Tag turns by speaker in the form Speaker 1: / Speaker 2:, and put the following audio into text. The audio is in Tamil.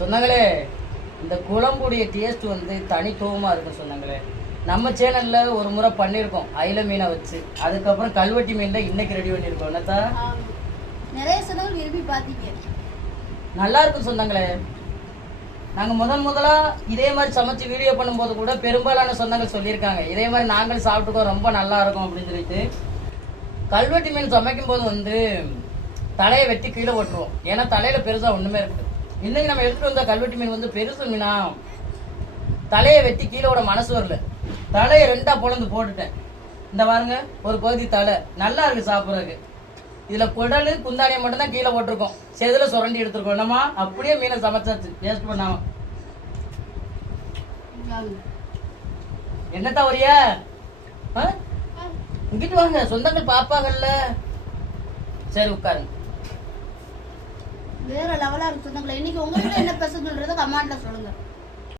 Speaker 1: சொன்னாங்களே இந்த குழம்புடைய டேஸ்ட் வந்து தனித்துவமாக இருக்கும் சொன்னாங்களே. நம்ம சேனலில் ஒரு முறை பண்ணியிருக்கோம் அயில மீனை வச்சு. அதுக்கப்புறம் கல்வெட்டி மீனில் இன்னைக்கு ரெடி பண்ணியிருக்கோம். என்னத்தா.
Speaker 2: நிறைய சொந்தங்கள் விரும்பி பார்த்தீங்க.
Speaker 1: நல்லா இருக்கும் சொந்தங்களே நாங்கள் முதன் முதலாக இதே மாதிரி சமைச்சு வீடியோ பண்ணும்போது கூட பெரும்பாலான சொந்தங்கள் சொல்லியிருக்காங்க. இதே மாதிரி நாங்கள் சாப்பிட்டுக்கோ ரொம்ப நல்லா இருக்கும் அப்படின்னு சொல்லிட்டு. கல்வெட்டி மீன் சமைக்கும் போது வந்து தலையை வெட்டி கீழே ஓட்டுருவோம் ஏன்னா தலையில பெருசா ஒண்ணுமே இருக்குது. இன்னைக்கு நம்ம எடுத்துட்டு வந்த கல்வெட்டு மீன் வந்து பெருசு மீனா. தலையை வெட்டி கீழே மனசு வரல. தலையை ரெண்டா பொழந்து போட்டுட்டேன். இந்த பாருங்க ஒரு பகுதி தலை. நல்லா இருக்கு சாப்பிட்றதுக்கு. இதுல குடலு குந்தாணியை மட்டும் தான் கீழே போட்டிருக்கோம். செதுல சுரண்டி எடுத்துருக்கோம். என்னமா அப்படியே மீனை சமைச்சாச்சு. வேஸ்ட் பண்ணாம. என்னத்தா வரியா? ஆ? இங்கிட்டு வாங்க. சொந்தங்கள் பாப்பாங்கல்ல சரி உட்காருங்க.
Speaker 2: வேற லெவலா இருக்கு சொந்தங்களே இன்னைக்கு உங்க என்ன பேச சொல்றத கமெண்ட்ல சொல்லுங்க.